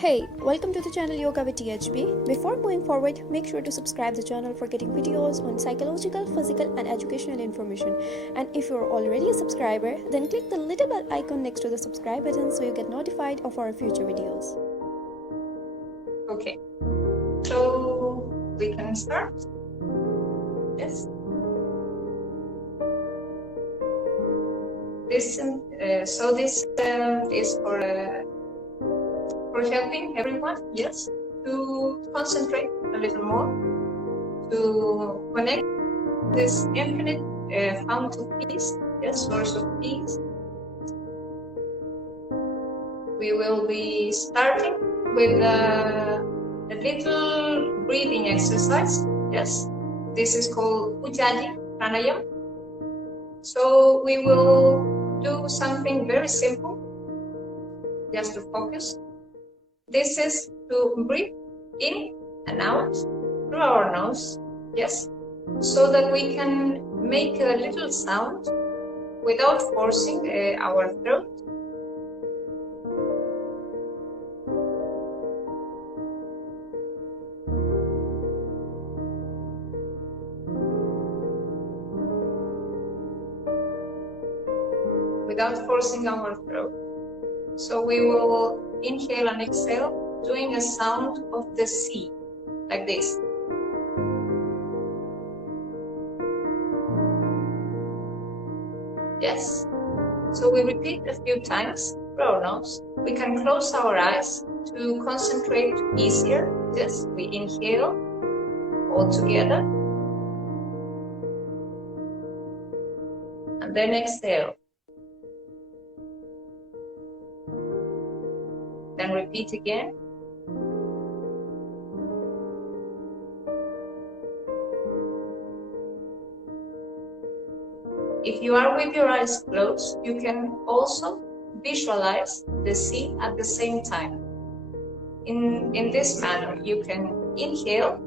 Hey, welcome to the channel Yoga with THB. Before moving forward, make sure to subscribe the channel for getting videos on psychological, physical and educational information. And if you're already a subscriber, then click the little bell icon next to the subscribe button so you get notified of our future videos. Okay, so we can start. Yes. This is for helping everyone. Yes, to concentrate a little more, to connect this infinite fount of peace. Yes, source of peace. We will be starting with a little breathing exercise. Yes, this is called Ujjayi Pranayama. So we will do something very simple, just to focus. This is to breathe in and out through our nose, yes, so that we can make a little sound without forcing our throat. Without forcing our throat. So we will inhale and exhale, doing a sound of the sea, like this. Yes. So we repeat a few times through our nose. We can close our eyes to concentrate easier. Yes, we inhale all together. And then exhale. Then repeat again. If you are with your eyes closed, you can also visualize the sea at the same time. In this manner, you can inhale,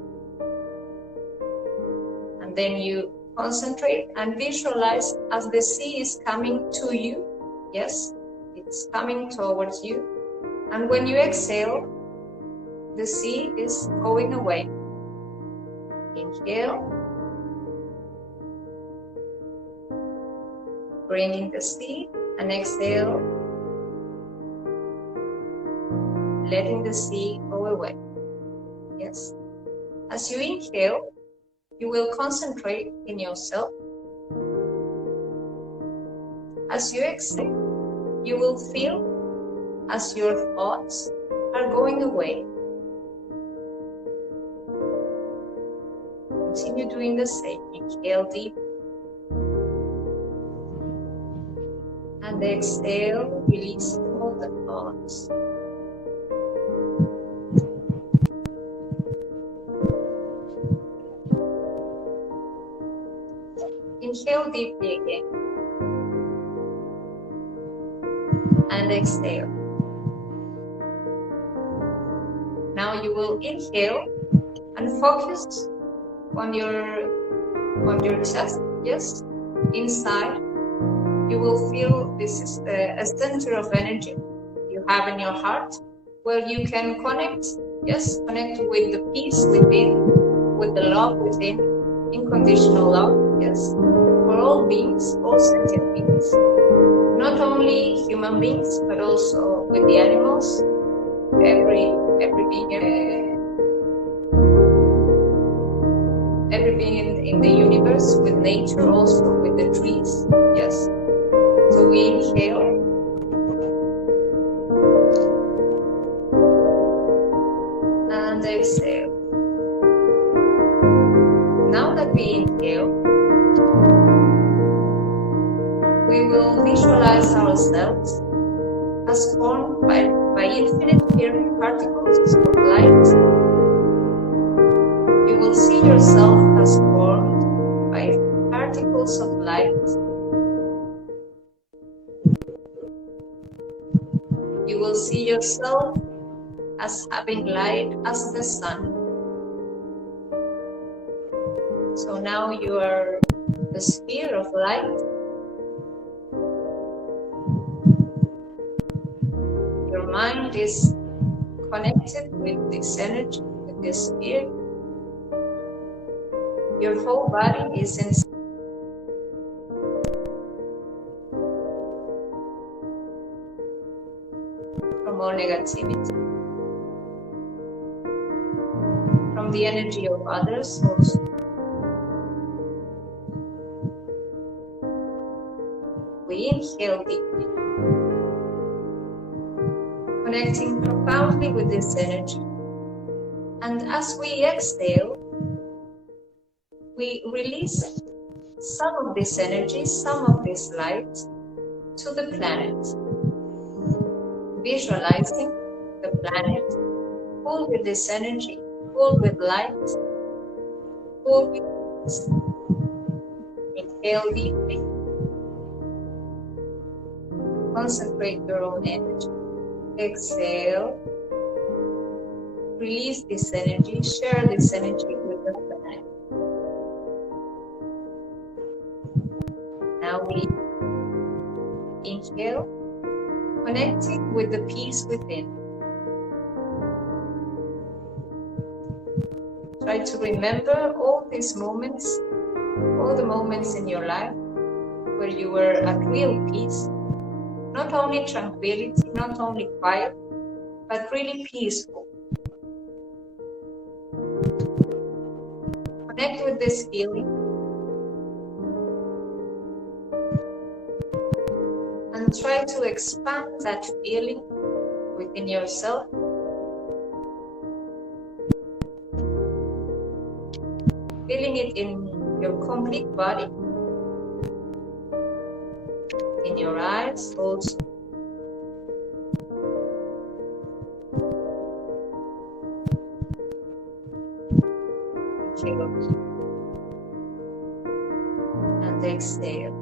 and then you concentrate and visualize as the sea is coming to you. Yes, it's coming towards you. And when you exhale, the sea is going away. Inhale, bringing the sea, and exhale, letting the sea go away. Yes. As you inhale, you will concentrate in yourself. As you exhale, you will feel as your thoughts are going away. Continue doing the same. Inhale deep. And exhale, release all the thoughts. Inhale deeply again. And exhale. Now you will inhale and focus on your chest. Yes, inside. You will feel this is a center of energy you have in your heart, where you can connect. Yes, connect with the peace within, with the love within, unconditional love. Yes, for all beings, all sentient beings, not only human beings, but also with the animals, every being in the universe, with nature, also with the trees. Yes. So we inhale. And exhale. Now that we inhale, we will visualize ourselves as formed by infinite particles of light. You will see yourself as formed by particles of light. You will see yourself as having light as the sun. So now you are the sphere of light. Your mind is connected with this energy, with this spirit. Your whole body is in from all negativity, from the energy of others also. We inhale deeply, connecting profoundly with this energy. And as we exhale, we release some of this energy, some of this light to the planet, visualizing the planet full with this energy, full with light, full with peace. Inhale deeply. Concentrate your own energy. Exhale. Release this energy. Share this energy with the planet. Now we inhale, connecting with the peace within. Try to remember all these moments, all the moments in your life where you were at real peace. Not only tranquility, not only quiet, but really peaceful. Connect with this feeling and try to expand that feeling within yourself. Feeling it in your complete body, in your eyes also. Inhale and exhale.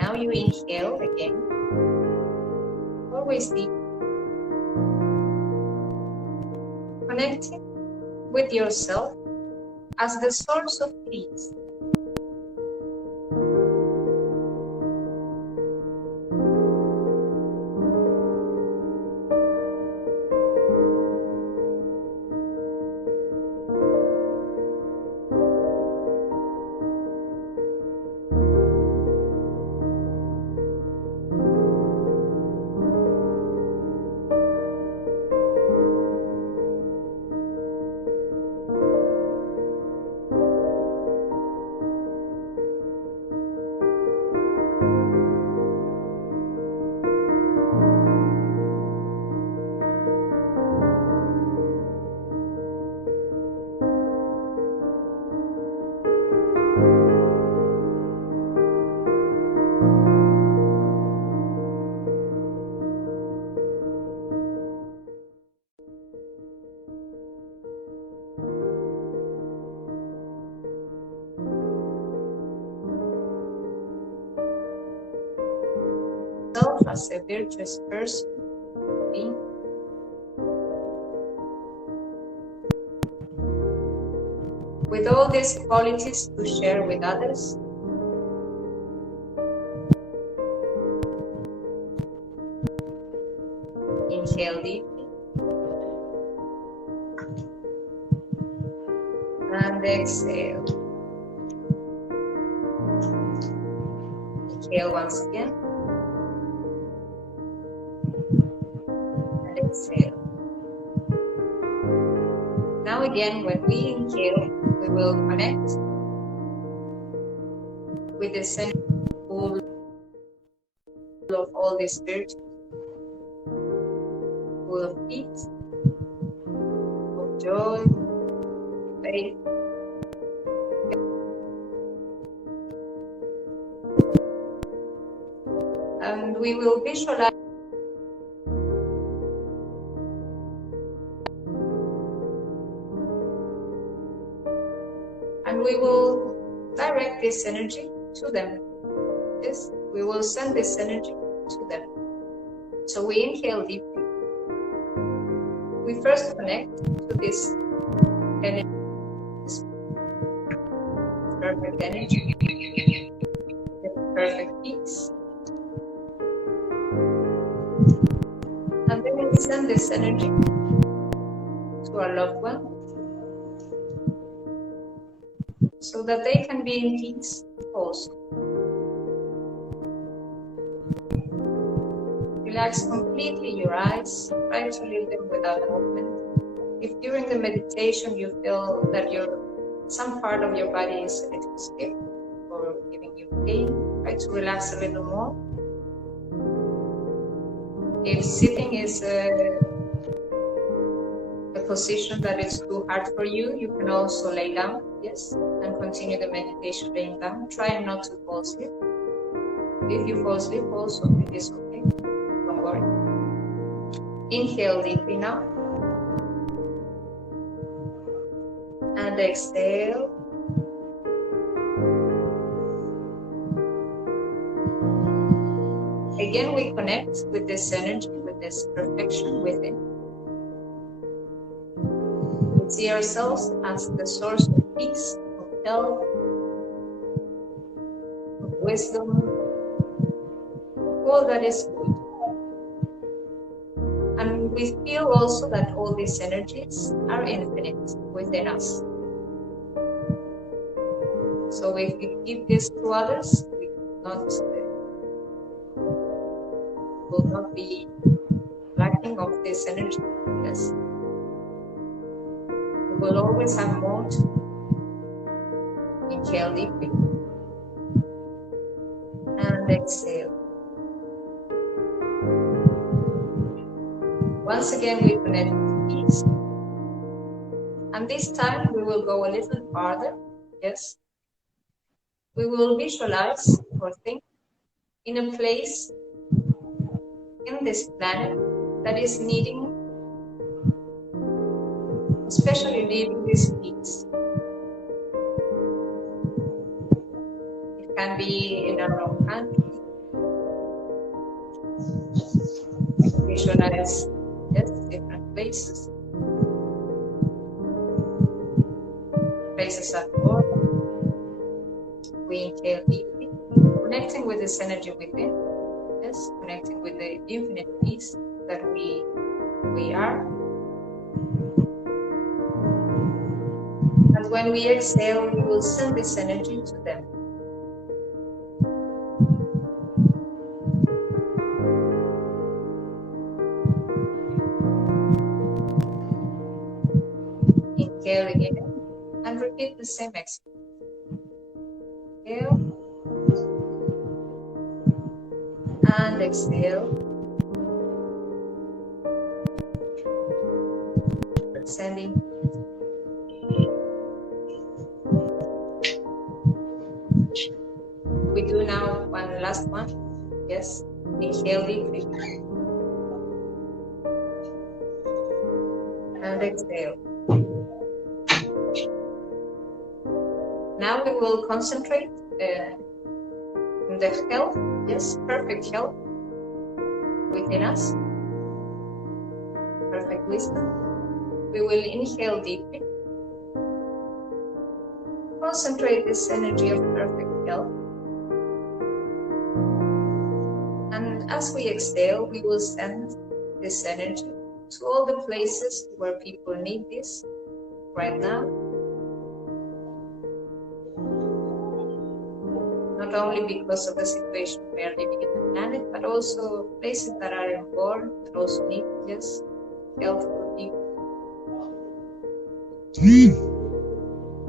Now you inhale again, always deep, connecting with yourself as the source of peace. As a virtuous person, being with all these qualities to share with others. Inhale deeply and exhale. Inhale once again. Exhale. Now again, when we inhale, we will connect with the center full of all this virtue, full of peace, of joy, faith. And we will visualize and we will direct this energy to them. Yes, we will send this energy to them. So we inhale deeply. We first connect to this energy, this perfect energy, this perfect peace. again, we send this energy to our loved one so that they can be in peace also. Relax completely your eyes. Try to leave them without movement. If during the meditation you feel that some part of your body is a little stiff or giving you pain, try to relax a little more. If sitting is a position that is too hard for you, you can also lay down, yes, and continue the meditation laying down. Try not to fall asleep. If you fall asleep also, it is okay. Don't worry. Inhale deeply now. And exhale. Again, we connect with this energy, with this perfection within. We see ourselves as the source of peace, of health, of wisdom, of all that is good. And we feel also that all these energies are infinite within us. So if we give this to others, we will not be lacking of this energy. Yes. We will always have more to inhale deeply and exhale. Once again, we connect with peace. And this time we will go a little farther. Yes. We will visualize or think in a place in this planet that is especially needing this peace. It can be in our own country. Visualize different places. Places at work. We inhale deeply, connecting with this energy within. Yes, connecting with the infinite peace that we are. And when we exhale, we will send this energy to them. Inhale again and repeat the same exhale. Inhale and exhale. Sending. We do now one last one. Yes. Inhale deeply. And exhale. Now we will concentrate on the health, yes, perfect health within us, perfect wisdom. We will inhale deeply, concentrate this energy of perfect health, and as we exhale, we will send this energy to all the places where people need this right now. Not only because of the situation we are living in the planet, but also places that are involved that also need just health for people.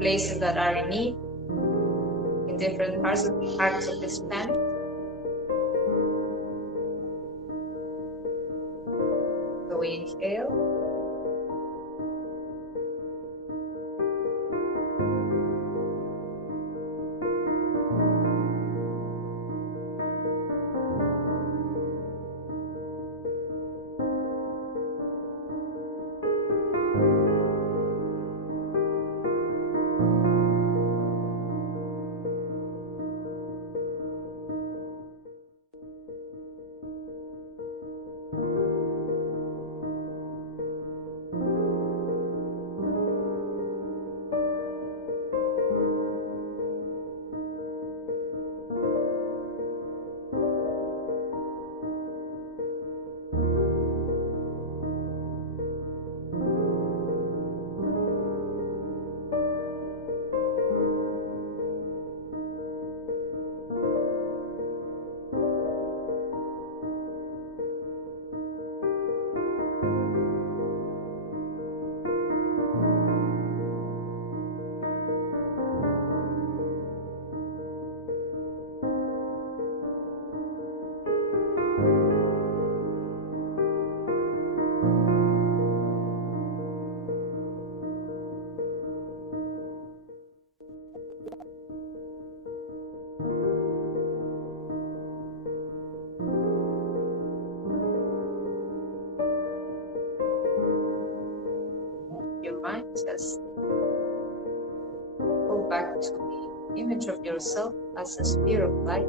Places that are in need in different parts of this planet. So we inhale. Just go back to the image of yourself as a sphere of light.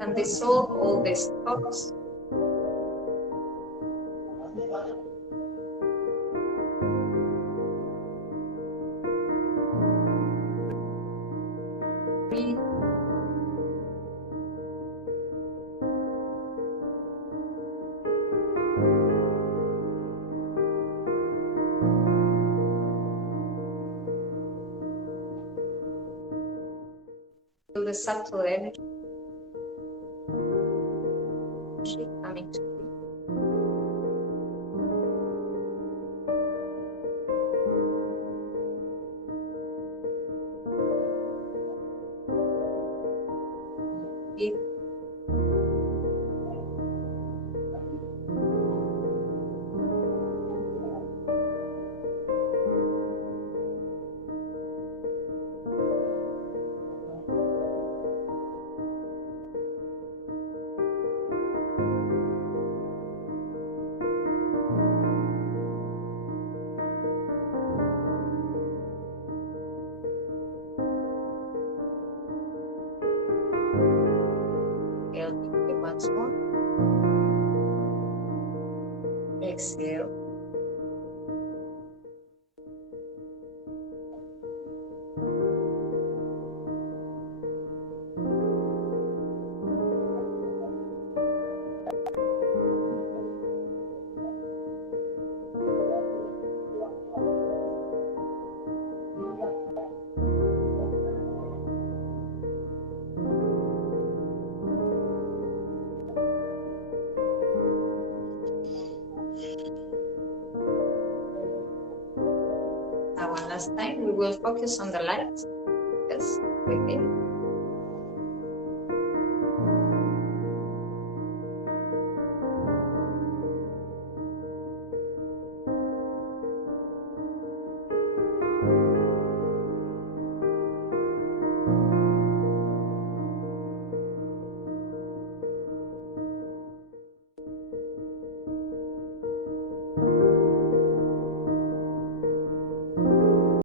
And dissolve all these thoughts. Breathe. Feel the subtle energy coming to you. Breathe. Inhale deeply once more. Exhale. Now one last time, we will focus on the light. Yes, within.